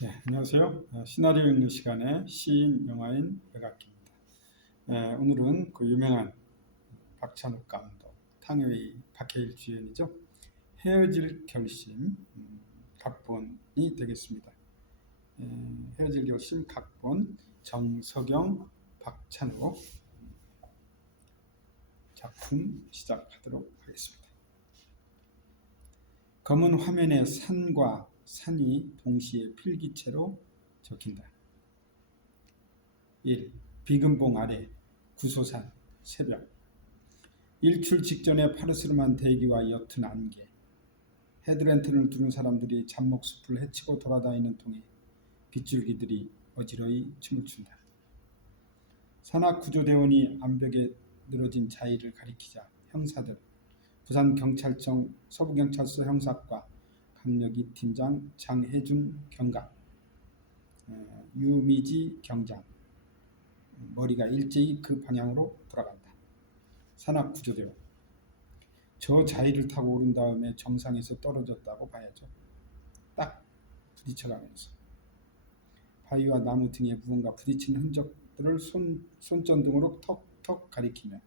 네, 안녕하세요. 시나리오 읽는 시간에 시인, 영화인, 백악기입니다. 오늘은 그 유명한 박찬욱 감독, 탕웨이, 박해일 주연이죠. 헤어질 결심, 각본이 되겠습니다. 헤어질 결심 각본 정석영, 박찬욱 작품 시작하도록 하겠습니다. 검은 화면에 산과 산이 동시에 필기체로 적힌다. 1. 비금봉 아래 구소산 새벽. 일출 직전의 파르스름한 대기와 옅은 안개. 헤드랜턴을 두른 사람들이 잡목숲을 헤치고 돌아다니는 통에 빗줄기들이 어지러이 춤을 춘다. 산악구조대원이 암벽에 늘어진 자의를 가리키자 형사들, 부산경찰청 서부경찰서 형사과 강력이 팀장 장혜준 경감, 유미지 경장, 머리가 일제히 그 방향으로 돌아간다. 산악구조대원. 저 자의를 타고 오른 다음에 정상에서 떨어졌다고 봐야죠. 딱 부딪혀가면서. 바위와 나무 등에 무언가 부딪힌 흔적들을 손전등으로 턱턱 가리키며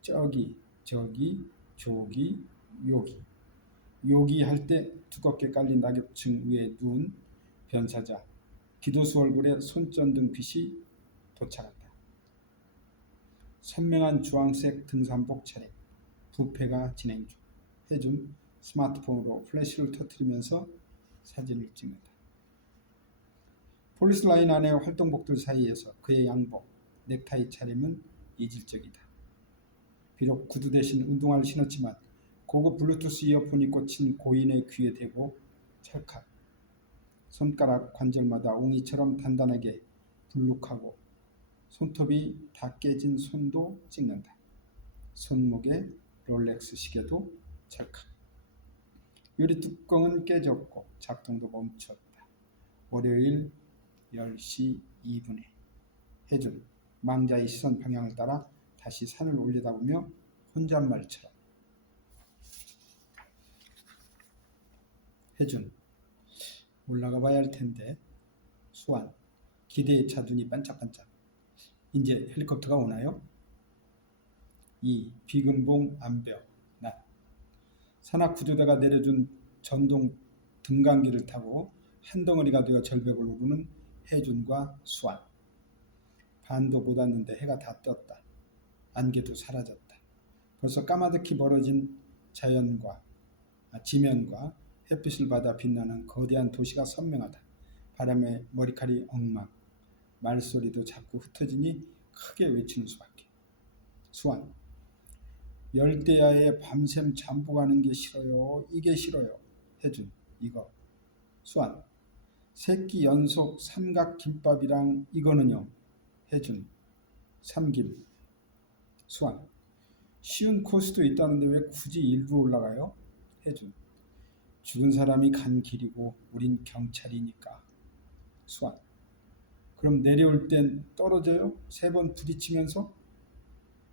저기, 저기, 요기 할 때 두껍게 깔린 낙엽층 위에 누운 변사자 기도수 얼굴에 손전등 빛이 도착한다. 선명한 주황색 등산복 차림, 부패가 진행 중. 해준 스마트폰으로 플래시를 터뜨리면서 사진을 찍는다. 폴리스 라인 안의 활동복들 사이에서 그의 양복, 넥타이 차림은 이질적이다. 비록 구두 대신 운동화를 신었지만 고급 블루투스 이어폰이 꽂힌 고인의 귀에 대고 찰칵. 손가락 관절마다 옹이처럼 단단하게 불룩하고 손톱이 다 깨진 손도 찍는다. 손목에 롤렉스 시계도 찰칵. 유리 뚜껑은 깨졌고 작동도 멈췄다. 월요일 10시 2분에 해준 망자의 시선 방향을 따라 다시 산을 올려다보며 혼잣말처럼 해준 올라가 봐야 할 텐데. 수완 기대에 차 눈이 반짝반짝. 이제 헬리콥터가 오나요? 2. 비금봉 암벽 낮. 산악구조대가 내려준 전동 등강기를 타고 한 덩어리가 되어 절벽을 오르는 해준과 수완. 반도 못 왔는데 해가 다 떴다. 안개도 사라졌다. 벌써 까마득히 멀어진 지면과 햇빛을 받아 빛나는 거대한 도시가 선명하다. 바람에 머리칼이 엉망. 말소리도 자꾸 흩어지니 크게 외치는 수밖에. 수완. 열대야에 밤샘 잠보 가는 게 싫어요. 이게 싫어요. 해준. 이거. 수완. 새끼 연속 삼각김밥이랑 이거는요. 해준. 삼김. 수완. 쉬운 코스도 있다는데 왜 굳이 일부 올라가요? 해준. 죽은 사람이 간 길이고 우린 경찰이니까. 수완. 그럼 내려올 땐 떨어져요? 3번 부딪히면서?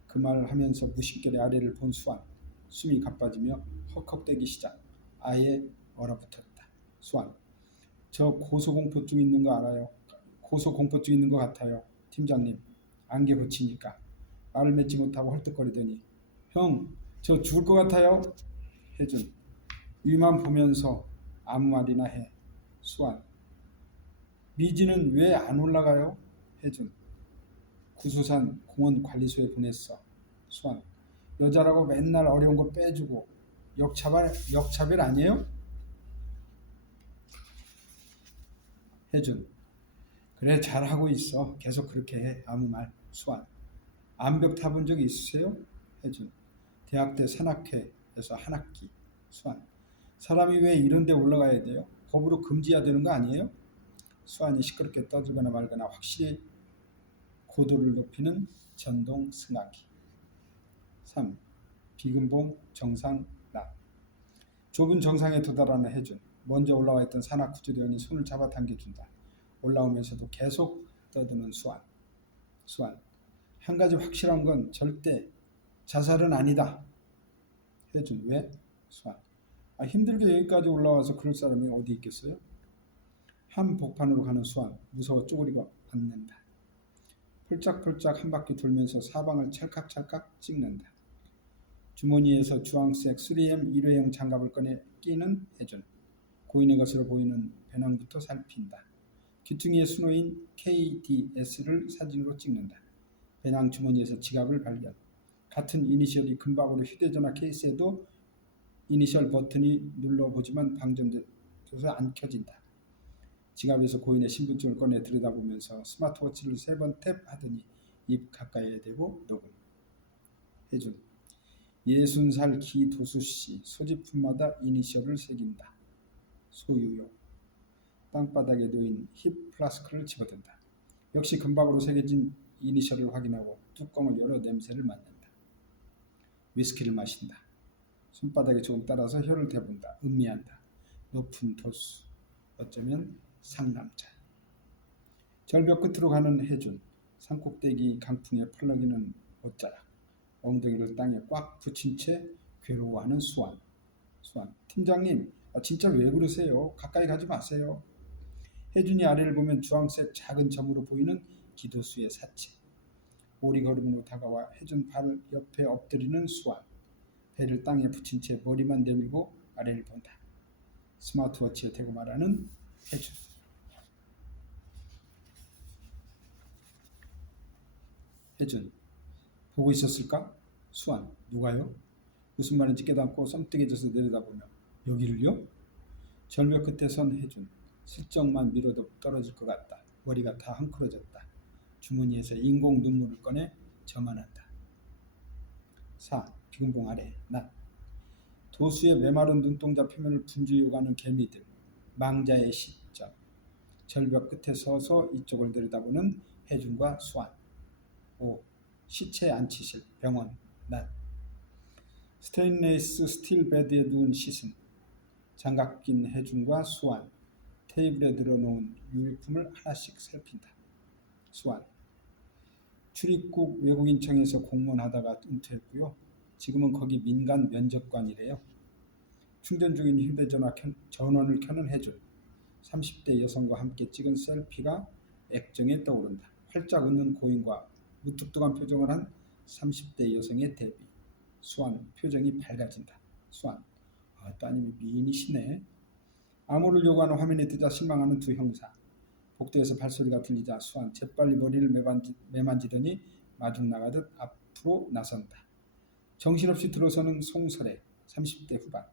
그 말을 하면서 무심결에 아래를 본 수완. 숨이 가빠지며 헉헉대기 시작. 아예 얼어붙었다. 수완. 저 고소공포증 있는 거 알아요? 고소공포증 있는 것 같아요. 팀장님. 안개 거치니까. 말을 맺지 못하고 헐떡거리더니 형, 저 죽을 것 같아요. 해준. 위만 보면서 아무 말이나 해. 수완. 미지는 왜 안 올라가요? 해준. 구소산 공원관리소에 보냈어. 수완. 여자라고 맨날 어려운 거 빼주고 역차별 아니에요? 해준. 그래 잘하고 있어. 계속 그렇게 해. 아무 말. 수완. 암벽 타본 적 있으세요? 해준. 대학 때 산악회에서 한 학기. 수완. 사람이 왜 이런 데 올라가야 돼요? 법으로 금지해야 되는 거 아니에요? 수완이 시끄럽게 떠들거나 말거나 확실히 고도를 높이는 전동 승하기. 3. 비금봉 정상 낮. 좁은 정상에 도달하는 해준. 먼저 올라와 있던 산악구조대원이 손을 잡아 당겨준다. 올라오면서도 계속 떠드는 수완. 한 가지 확실한 건 절대 자살은 아니다. 해준. 왜? 수완. 힘들게 여기까지 올라와서 그럴 사람이 어디 있겠어요? 한복판으로 가는 수완, 무서워 쪼그리고 앉는다. 폴짝폴짝 한 바퀴 돌면서 사방을 찰칵찰칵 찍는다. 주머니에서 주황색 3M 일회용 장갑을 꺼내 끼는 혜준. 고인의 것으로 보이는 배낭부터 살핀다. 귀퉁이에 수놓인 KDS를 사진으로 찍는다. 배낭 주머니에서 지갑을 발견. 같은 이니셜이 금박으로 휴대전화 케이스에도 이니셜 버튼이 눌러보지만 방전돼서 안 켜진다. 지갑에서 고인의 신분증을 꺼내 들여다보면서 스마트워치를 3번 탭하더니 입 가까이에 대고 녹음. 혜준. 60살 기도수씨. 소지품마다 이니셜을 새긴다. 소유용. 땅바닥에 놓인 힙 플라스크를 집어든다. 역시 금박으로 새겨진 이니셜을 확인하고 뚜껑을 열어 냄새를 맡는다. 위스키를 마신다. 손바닥에 조금 따라서 혀를 대본다. 음미한다. 높은 도수. 어쩌면 상남자. 절벽 끝으로 가는 혜준. 산꼭대기 강풍에 펄럭이는 옷자락. 엉덩이를 땅에 꽉 붙인 채 괴로워하는 수완. 팀장님, 진짜 왜 그러세요? 가까이 가지 마세요. 혜준이 아래를 보면 주황색 작은 점으로 보이는 기도수의 사체. 오리걸음으로 다가와 혜준 발 옆에 엎드리는 수완. 배를 땅에 붙인 채 머리만 내밀고 아래를 본다. 스마트워치에 대고 말하는 혜준. 혜준. 보고 있었을까? 수완. 누가요? 무슨 말인지 깨닫고 썸뜩해져서 내려다보며 여기를요? 절벽 끝에 선 혜준. 슬쩍만 밀어도 떨어질 것 같다. 머리가 다 헝클어졌다. 주머니에서 인공 눈물을 꺼내 저만한다. 4. 비금봉 아래 낮. 도수의 메마른 눈동자 표면을 분주히 오가는 개미들. 망자의 시점. 절벽 끝에 서서 이쪽을 내려다보는 혜준과 수완. 5. 시체 안치실 병원 낮. 스테인레스 스틸 베드에 누운 시슨. 장갑 낀 혜준과 수완. 테이블에 늘어놓은 유리품을 하나씩 살핀다. 수완. 출입국 외국인청에서 공무원하다가 은퇴했고요. 지금은 거기 민간 면접관이래요. 충전 중인 휴대전화 전원을 켜는 혜준. 30대 여성과 함께 찍은 셀피가 액정에 떠오른다. 활짝 웃는 고인과 무뚝뚝한 표정을 한 30대 여성의 대비. 수완. 표정이 밝아진다. 수완. 따님이 미인이시네. 암호를 요구하는 화면에 뜨자 실망하는 두 형사. 복도에서 발소리가 들리자 수완 재빨리 머리를 매만지더니 마중 나가듯 앞으로 나선다. 정신없이 들어서는 송설애 30대 후반.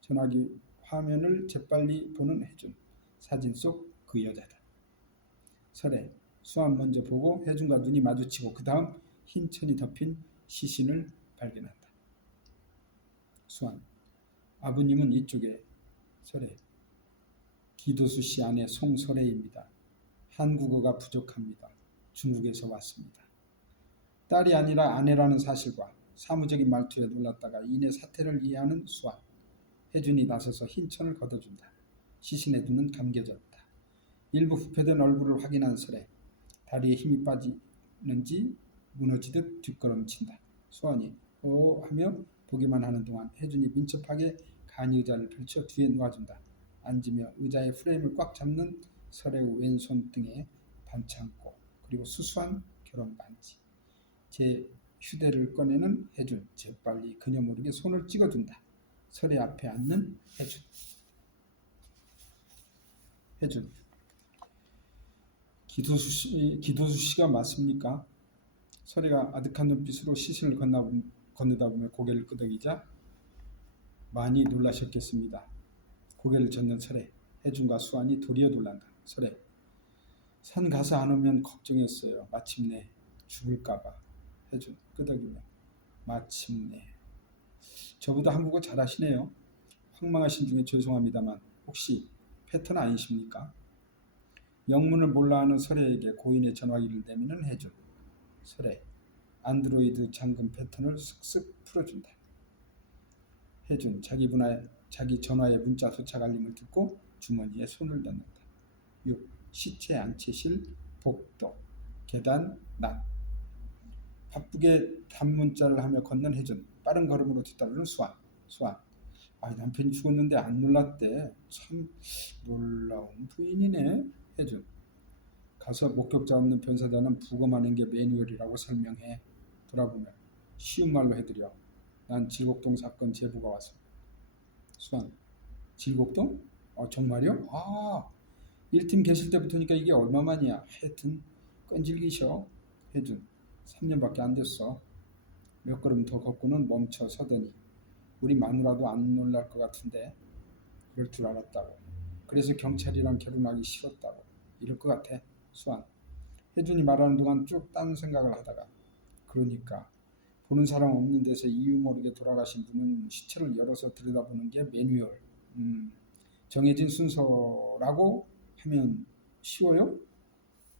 전화기 화면을 재빨리 보는 혜준. 사진 속 그 여자다. 설애. 수완 먼저 보고 혜준과 눈이 마주치고 그 다음 흰 천이 덮인 시신을 발견한다. 수완. 아버님은 이쪽에. 설애. 기도수 씨 아내 송설애입니다. 한국어가 부족합니다. 중국에서 왔습니다. 딸이 아니라 아내라는 사실과 사무적인 말투에 놀랐다가 이내 사태를 이해하는 수완. 혜준이 나서서 흰 천을 걷어준다. 시신의 눈은 감겨졌다. 일부 부패된 얼굴을 확인한 설애. 다리에 힘이 빠지는지 무너지듯 뒷걸음친다. 수완이 하며 보기만 하는 동안 혜준이 민첩하게 간이의자를 펼쳐 뒤에 놓아준다. 앉으며 의자의 프레임을 꽉 잡는 설애의 왼손 등에 반창고 그리고 수수한 결혼 반지. 제 휴대를 꺼내는 혜준. 재빨리 그녀 모르게 손을 찍어준다. 설애 앞에 앉는 혜준. 기도수 씨가 맞습니까? 설애가 아득한 눈빛으로 시신을 건너다 보며 고개를 끄덕이자 많이 놀라셨겠습니다. 고개를 젓는 설애. 혜준과 수완이 도리어 놀란다. 설애. 산 가서 안 오면 걱정했어요. 마침내 죽을까봐. 혜준 끄덕이며 마침내. 저보다 한국어 잘하시네요. 황망하신 중에 죄송합니다만 혹시 패턴 아니십니까? 영문을 몰라하는 설애에게 고인의 전화기를 내미는 혜준. 설애. 안드로이드 잠금 패턴을 쓱쓱 풀어준다. 혜준. 자기 전화의 문자 도착 알림을 듣고 주머니에 손을 넣는다. 6. 시체 안치실 복도 계단 낮. 바쁘게 단문자를 하며 걷는 혜준. 빠른 걸음으로 뒤따르는 수완. 남편이 죽었는데 안 놀랐대. 참 놀라운 부인이네. 해준. 가서 목격자 없는 변사자는 부검하는 게 매뉴얼이라고 설명해. 돌아보며 쉬운 말로 해드려. 난 질곡동 사건 제보가 왔어. 수환. 질곡동? 정말요? 1팀 계실 때부터니까 이게 얼마만이야. 하여튼 끈질기셔. 해준. 3년밖에 안 됐어. 몇 걸음 더 걷고는 멈춰 서더니 우리 마누라도 안 놀랄 것 같은데 그럴 줄 알았다고. 그래서 경찰이랑 결혼하기 싫었다고. 이럴 것 같아. 수환. 혜준이 말하는 동안 쭉 딴 생각을 하다가 그러니까 보는 사람 없는 데서 이유 모르게 돌아가신 분은 시체를 열어서 들여다보는 게 매뉴얼. 정해진 순서라고 하면 쉬워요?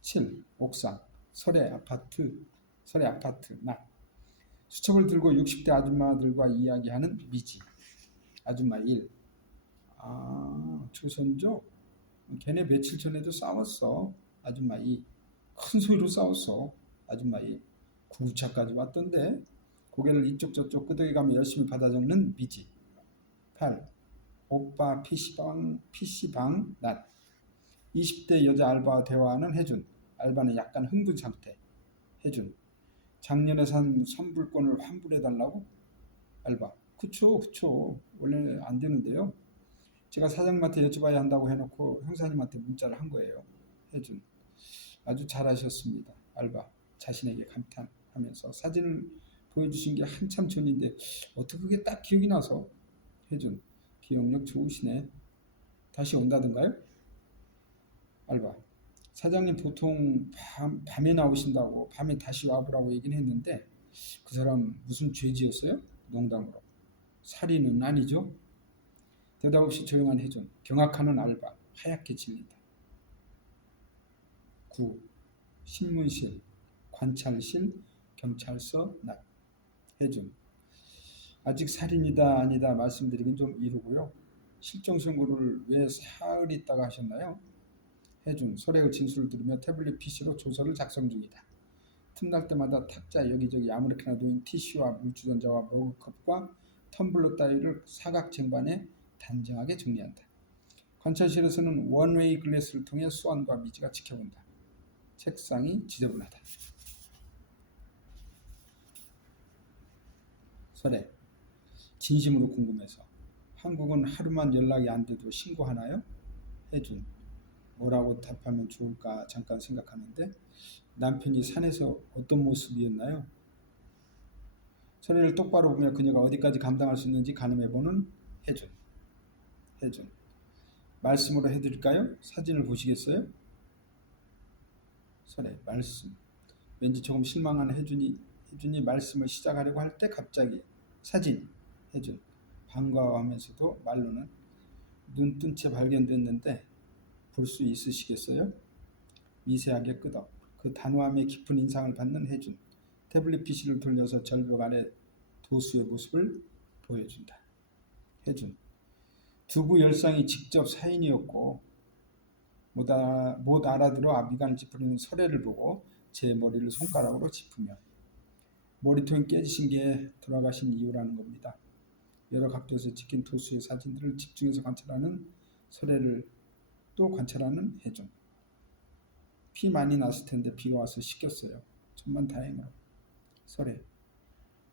7. 옥상. 설의 아파트. 낮. 수첩을 들고 60대 아줌마들과 이야기하는 미지. 아줌마 1. 조선족? 걔네 며칠 전에도 싸웠어. 아줌마 2. 큰 소리로 싸웠어. 아줌마 1. 구구차까지 왔던데. 고개를 이쪽 저쪽 끄덕여가며 열심히 받아 적는 미지. 8. 오빠 PC방 낮. 20대 여자 알바와 대화하는 혜준. 알바는 약간 흥분 상태. 혜준. 작년에 산 선불권을 환불해달라고? 알바. 그쵸. 원래 안 되는데요. 제가 사장님한테 여쭤봐야 한다고 해놓고 형사님한테 문자를 한 거예요. 혜준. 아주 잘하셨습니다. 알바. 자신에게 감탄하면서 사진을 보여주신 게 한참 전인데 어떻게 그게 딱 기억이 나서. 혜준. 기억력 좋으시네. 다시 온다던가요? 알바. 사장님 보통 밤에 나오신다고 밤에 다시 와보라고 얘기는 했는데 그 사람 무슨 죄 지었어요? 농담으로. 살인은 아니죠? 대답 없이 조용한 혜준. 경악하는 알바. 하얗게 질린다. 9. 신문실, 관찰실, 경찰서 낮. 혜준. 아직 살인이다 아니다 말씀드리긴 좀 이르고요. 실종 신고를 왜 사흘 있다가 하셨나요? 혜준. 설의 진술을 들으며 태블릿 PC로 조서를 작성 중이다. 틈날 때마다 탁자 여기저기 아무렇게나 놓인 티슈와 물주전자와 머그컵과 텀블러 따위를 사각 쟁반에 단정하게 정리한다. 관찰실에서는 원웨이 글래스를 통해 수완과 미지가 지켜본다. 책상이 지저분하다. 설에 진심으로 궁금해서. 한국은 하루만 연락이 안 돼도 신고하나요? 혜준. 뭐라고 답하면 좋을까 잠깐 생각하는데 남편이 산에서 어떤 모습이었나요? 설애를 똑바로 보며 그녀가 어디까지 감당할 수 있는지 가늠해보는 혜준. 말씀으로 해드릴까요? 사진을 보시겠어요? 설애. 말씀. 왠지 조금 실망한 혜준이 말씀을 시작하려고 할 때 갑자기 사진. 혜준. 반가워하면서도 말로는 눈 뜬 채 발견됐는데 볼 수 있으시겠어요? 미세하게 끄덕. 그 단호함에 깊은 인상을 받는 혜준. 태블릿 PC를 돌려서 절벽 아래 도수의 모습을 보여준다. 혜준. 두부 열상이 직접 사인이었고 못 알아들어 미간을 찌푸리는 설애를 보고 제 머리를 손가락으로 짚으며 머리통이 깨지신 게 돌아가신 이유라는 겁니다. 여러 각도에서 찍힌 도수의 사진들을 집중해서 관찰하는 설애를 또 관찰하는 혜준. 피 많이 났을 텐데 비가 와서 씻겼어요. 천만 다행으로. 설애.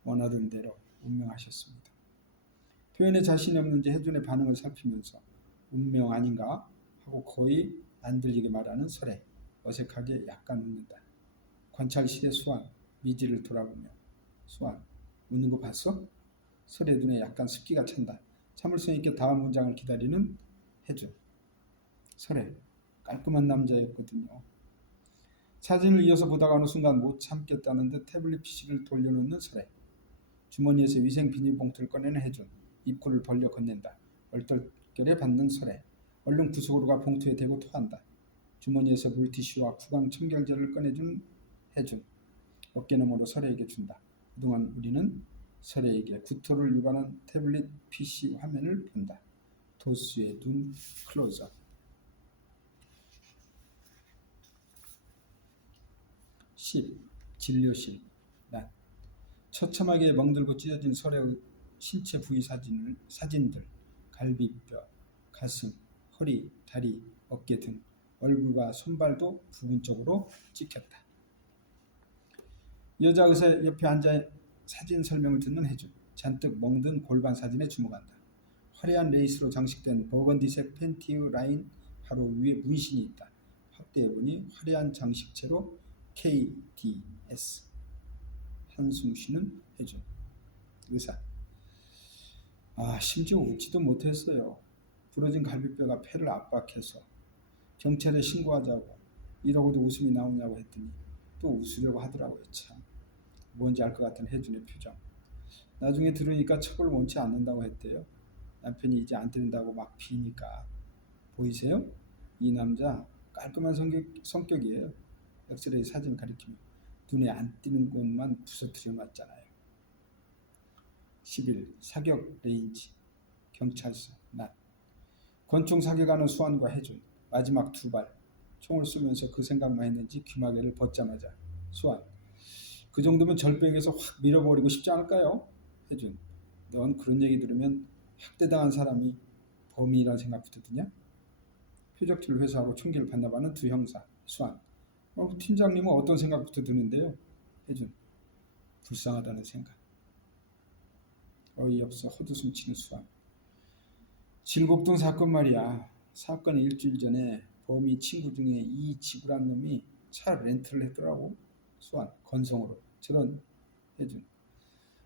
원하던 대로 운명하셨습니다. 표현에 자신이 없는지 혜준의 반응을 살피면서 운명 아닌가 하고 거의 안 들리게 말하는 설애. 어색하게 약간 웃는다. 관찰실의 수완. 미지를 돌아보며. 수완. 웃는 거 봤어? 설애 눈에 약간 습기가 찬다. 참을성 있게 다음 문장을 기다리는 혜준. 설애. 깔끔한 남자였거든요. 사진을 이어서 보다가 어느 순간 못 참겠다는 듯 태블릿 PC를 돌려놓는 설애. 주머니에서 위생 비닐봉투를 꺼내는 혜준. 입구를 벌려 건넨다. 얼떨결에 받는 설애. 얼른 구석으로 가 봉투에 대고 토한다. 주머니에서 물티슈와 구강 청결제를 꺼내준 혜준. 어깨너머로 설애에게 준다. 그동안 우리는 설애에게 구토를 유발한 태블릿 PC 화면을 본다. 도수의 눈 클로즈업. 10. 진료실 낮. 처참하게 멍들고 찢어진 설애의 신체 부위 사진들. 갈비뼈, 가슴, 허리, 다리, 어깨 등 얼굴과 손발도 부분적으로 찍혔다. 여자 의사 옆에 앉아 사진 설명을 듣는 혜준. 잔뜩 멍든 골반 사진에 주목한다. 화려한 레이스로 장식된 버건디색 팬티의 라인 바로 위에 문신이 있다. 확대해보니 화려한 장식체로 KDS. 한숨 쉬는 혜준. 의사. 심지어 웃지도 못했어요. 부러진 갈비뼈가 폐를 압박해서 경찰에 신고하자고 이러고도 웃음이 나오냐고 했더니 또 웃으려고 하더라고요. 참 뭔지 알 것 같은 혜준의 표정. 나중에 들으니까 처벌을 원치 않는다고 했대요. 남편이 이제 안 때린다고 막 비니까. 보이세요? 이 남자 깔끔한 성격이에요. 엑스레이 사진 가리키며 눈에 안 띄는 곳만 부서뜨려 놨잖아요. 10일 사격 레인지 경찰서 낮. 권총 사격하는 수환과 혜준. 마지막 두 발. 총을 쏘면서 그 생각만 했는지 귀마개를 벗자마자 수환. 그 정도면 절벽에서 확 밀어버리고 싶지 않을까요? 혜준. 넌 그런 얘기 들으면 학대당한 사람이 범인이라는 생각부터 드냐? 표적지를 회수하고 총기를 반납하는 두 형사. 수환. 팀장님은 어떤 생각부터 드는데요? 혜준. 불쌍하다는 생각. 어이없어 헛웃음 치는 수환. 질곡동 사건 말이야. 사건 일주일 전에 범이 친구 중에 이 지구란 놈이 차 렌트를 했더라고. 수환. 건성으로. 저런. 혜준.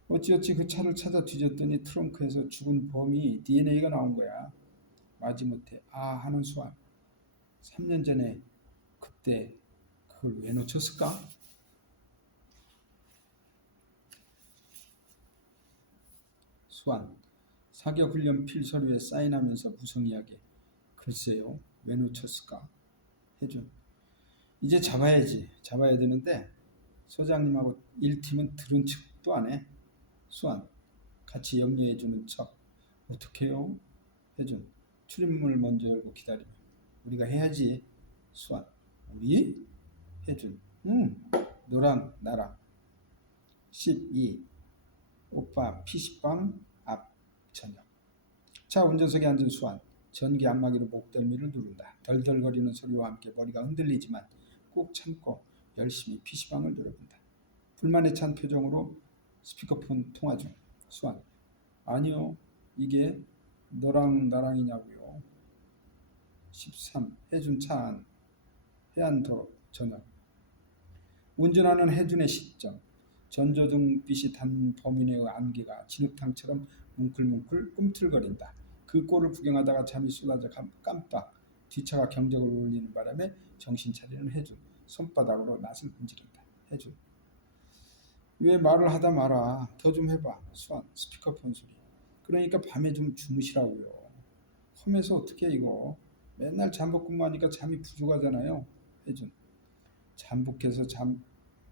어찌어찌 그 차를 찾아 뒤졌더니 트렁크에서 죽은 범이 DNA가 나온 거야. 마지못해 하는 수환. 3년 전에 그때 그걸 왜 놓쳤을까? 수환. 사격훈련 필서류에 사인하면서 무성의하게. 글쎄요. 왜 놓쳤을까? 혜준. 이제 잡아야지. 잡아야 되는데 소장님하고 1팀은 들은 척도 안 해. 수환. 같이 염려해주는 척. 어떡해요? 혜준. 출입문을 먼저 열고 기다리며. 우리가 해야지. 수환. 우리? 혜준. 응. 너랑 나랑. 12. 오빠 PC방 앞 저녁. 차 운전석에 앉은 수환. 전기 안마기로 목덜미를 누른다. 덜덜거리는 소리와 함께 머리가 흔들리지만 꾹 참고 열심히 PC방을 노려본다. 불만에 찬 표정으로 스피커폰 통화 중. 수환. 아니요. 이게 너랑 나랑이냐고요. 13. 혜준 차 안. 해안도로 저녁. 운전하는 혜준의 시점. 전조등빛이 단 범인의 안개가 진흙탕처럼 뭉클뭉클 꿈틀거린다. 그 꼴을 구경하다가 잠이 쏟아져 깜빡. 뒷차가 경적을 울리는 바람에 정신 차리는 혜준. 손바닥으로 낯을 문지른다. 혜준. 왜 말을 하다 말아. 더 좀 해봐. 수환. 스피커폰 소리. 그러니까 밤에 좀 주무시라고요. 험해서 어떻게 이거. 맨날 잠복 근무하니까 잠이 부족하잖아요. 혜준. 잠복해서 잠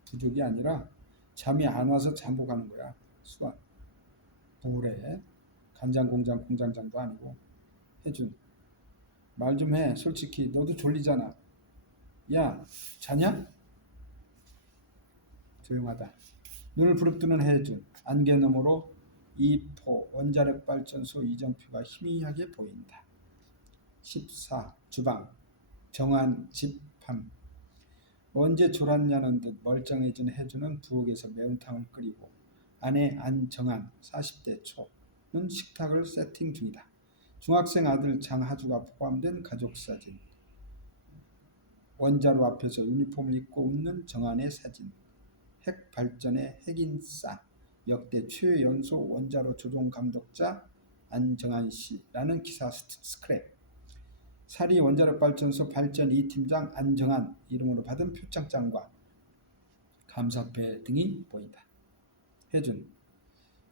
부족이 아니라 잠이 안 와서 잠복하는 거야. 수환. 뭐래? 간장공장 공장장도 아니고. 혜준. 말 좀 해. 솔직히 너도 졸리잖아. 야, 자냐? 조용하다. 눈을 부릅뜨는 혜준. 안개 너머로 이포 원자력발전소 이정표가 희미하게 보인다. 14. 주방. 정한 집 밤. 언제 졸았냐는 듯 멀쩡해진 혜준은 부엌에서 매운탕을 끓이고 아내 안정한 40대 초는 식탁을 세팅 중이다. 중학생 아들 장하주가 포함된 가족사진. 원자로 앞에서 유니폼을 입고 웃는 정한의 사진. 핵발전의 핵인싸. 역대 최연소 원자로 조종 감독자 안정한 씨라는 기사 스크랩. 사리 원자력발전소 발전 2팀장 안정한 이름으로 받은 표창장과 감사패 등이 보인다. 혜준.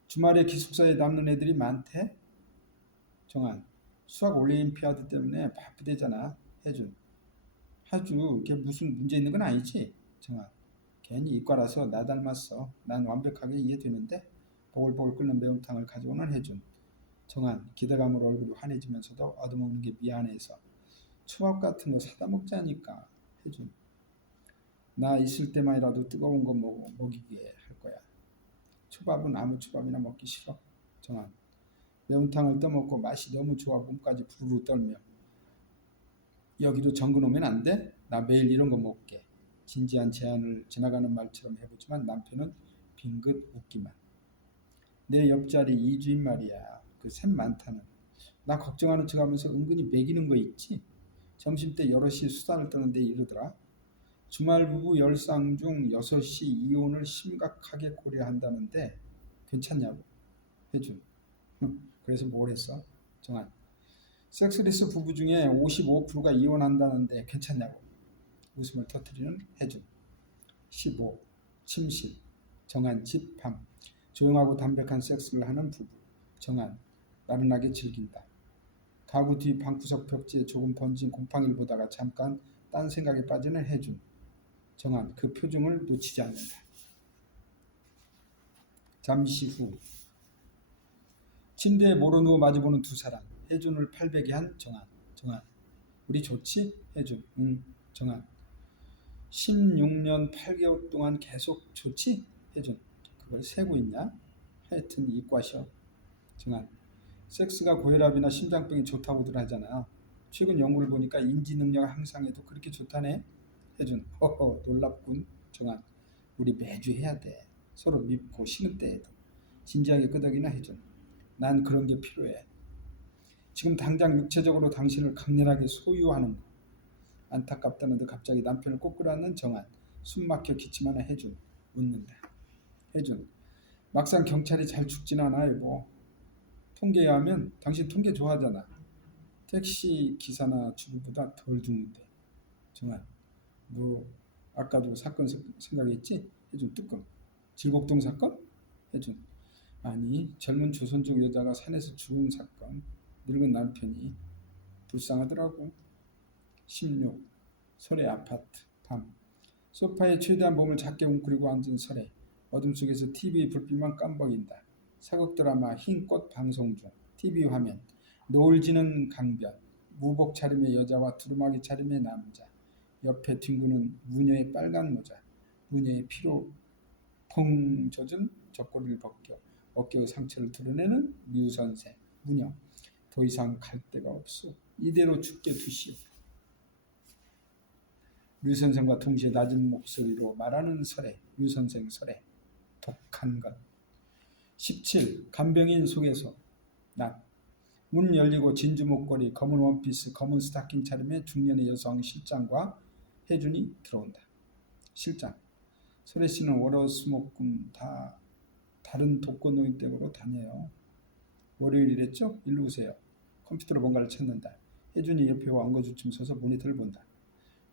주말에 기숙사에 남는 애들이 많대? 정한. 수학 올림피아드 때문에 바쁘대잖아. 혜준. 하주 걔 무슨 문제 있는 건 아니지? 정한. 괜히 이과라서 나 닮았어. 난 완벽하게 이해되는데? 보글보글 끓는 매운탕을 가져오는 혜준. 정한. 기대감으로 얼굴이 환해지면서도 얻어먹는 게 미안해서. 초밥 같은 거 사다 먹자니까. 혜준. 나 있을 때만이라도 뜨거운 거 먹이게 할 거야. 초밥은 아무 초밥이나 먹기 싫어. 정한. 매운탕을 떠먹고 맛이 너무 좋아 몸까지 부르르 떨며 여기도 정근 오면 안 돼? 나 매일 이런 거 먹게. 진지한 제안을 지나가는 말처럼 해보지만 남편은 빙긋 웃기만. 내 옆자리 이주인 말이야. 그 샘 많다는. 나 걱정하는 척하면서 은근히 매기는 거 있지? 점심때 여럿이 수다를 떠는데 이러더라. 주말 부부 10쌍 중 6이 이혼을 심각하게 고려한다는데 괜찮냐고. 해준. 그래서 뭘 했어? 정한. 섹스리스 부부 중에 55%가 이혼한다는데 괜찮냐고. 웃음을 터뜨리는 해준. 15. 침실. 정한 집 밤. 조용하고 담백한 섹스를 하는 부부. 정한. 나른하게 즐긴다. 가구 뒤 방구석 벽지에 조금 번진 곰팡이를 보다가 잠깐 딴 생각에 빠지는 해준. 정한. 그 표정을 놓치지 않는다. 잠시 후. 침대에 모로 누워 마주보는 두 사람. 해준을 팔베개 한 정한. 정한. 우리 좋지? 해준. 응. 정한. 16년 8개월 동안 계속 좋지? 해준. 그걸 세고 있냐? 하여튼 이과셔. 정한. 섹스가 고혈압이나 심장병이 좋다고들 하잖아. 최근 연구를 보니까 인지능력 향상에도 그렇게 좋다네. 해준. 허허 놀랍군. 정한. 우리 매주 해야 돼. 서로 밉고 싫은 때에도. 진지하게 끄덕이나 해준. 난 그런 게 필요해. 지금 당장 육체적으로 당신을 강렬하게 소유하는 거. 안타깝다는 듯 갑자기 남편을 꼭 끌어안는 정한. 숨막혀 기침하나 해준. 웃는다. 해준. 막상 경찰이 잘 죽진 않아 여보. 통계에 하면 당신 통계 좋아하잖아. 택시 기사나 주부보다 덜 죽는데. 정한. 너 아까도 사건 생각했지? 해준. 뜨끔. 질곡동 사건? 해준. 아니 젊은 조선족 여자가 산에서 죽은 사건. 늙은 남편이 불쌍하더라고. 16. 설의 아파트. 밤. 소파에 최대한 몸을 작게 웅크리고 앉은 설의. 어둠 속에서 TV 불빛만 깜벅인다. 사극 드라마 흰꽃 방송 중. TV 화면. 노을 지는 강변. 무복 차림의 여자와 두루마기 차림의 남자. 옆에 뒹구는 무녀의 빨간 모자. 무녀의 피로 펑 젖은 젖고리를 벗겨 어깨의 상처를 드러내는 류 선생. 무녀. 더 이상 갈 데가 없소. 이대로 죽게 두시오. 류 선생과 동시에 낮은 목소리로 말하는 설의. 류 선생 설의. 독한 것. 17. 간병인 속에서. 낮. 문 열리고 진주 목걸이, 검은 원피스, 검은 스타킹 차림의 중년의 여성 실장과 혜준이 들어온다. 실장. 설혜 씨는 월화수목금 다 다른 독거노인 댁으로 다녀요. 월요일이랬죠? 일로 오세요. 컴퓨터로 뭔가를 찾는다. 혜준이 옆에 와 엉거주춤 서서 모니터를 본다.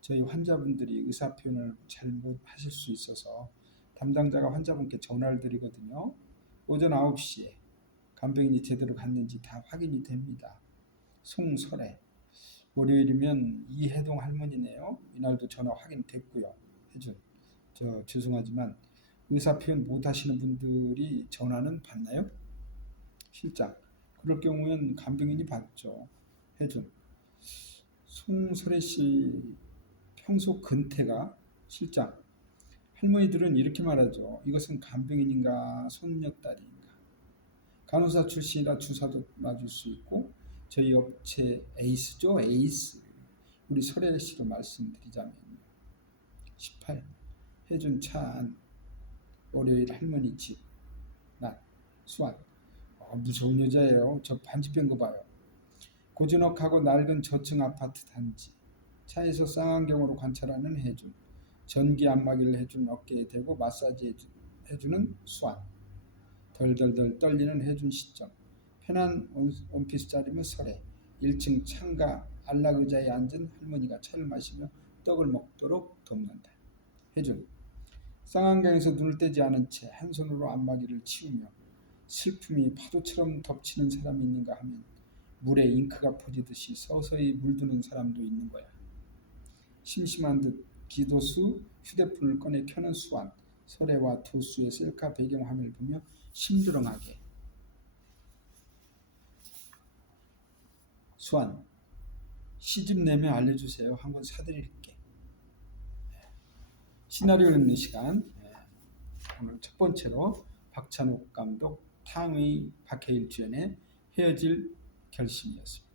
저희 환자분들이 의사 표현을 잘못 하실 수 있어서 담당자가 환자분께 전화를 드리거든요. 오전 9시에 간병인이 제대로 갔는지 다 확인이 됩니다. 송설혜. 월요일이면 이해동 할머니네요. 이날도 전화 확인됐고요. 혜준. 죄송하지만 의사 표현 못 하시는 분들이 전화는 받나요? 실장. 그럴 경우엔 간병인이 받죠. 혜준. 송설혜 씨 평소 근태가? 실장. 할머니들은 이렇게 말하죠. 이것은 간병인인가 손녀딸인가. 간호사 출신이라 주사도 맞을 수 있고 저희 업체 에이스죠. 에이스. 우리 설혜 씨로 말씀드리자면요. 18. 혜준 차 안. 월요일 할머니 집. 낮. 수완. 무서운 여자예요. 저 반지 뺀 거 봐요. 고즈넉하고 낡은 저층 아파트 단지. 차에서 쌍안경으로 관찰하는 혜준. 전기 안마기를 해준 어깨에 대고 마사지 해주는 수완. 덜덜덜 떨리는 혜준 시점. 편한 원피스 차림의 설혜. 1층 창가 안락 의자에 앉은 할머니가 차를 마시며 떡을 먹도록 돕는다. 혜준. 쌍안경에서 눈을 떼지 않은 채 한 손으로 안마기를 치우며 슬픔이 파도처럼 덮치는 사람이 있는가 하면 물에 잉크가 퍼지듯이 서서히 물드는 사람도 있는 거야. 심심한 듯 기도수 휴대폰을 꺼내 켜는 수완. 설혜와 도수의 셀카 배경화면을 보며 심드렁하게. 수완. 시집 내면 알려주세요. 한권 사드릴게. 시나리오 읽는 시간. 오늘 첫 번째로 박찬욱 감독, 탕의, 박해일 주연의 헤어질 결심이었습니다.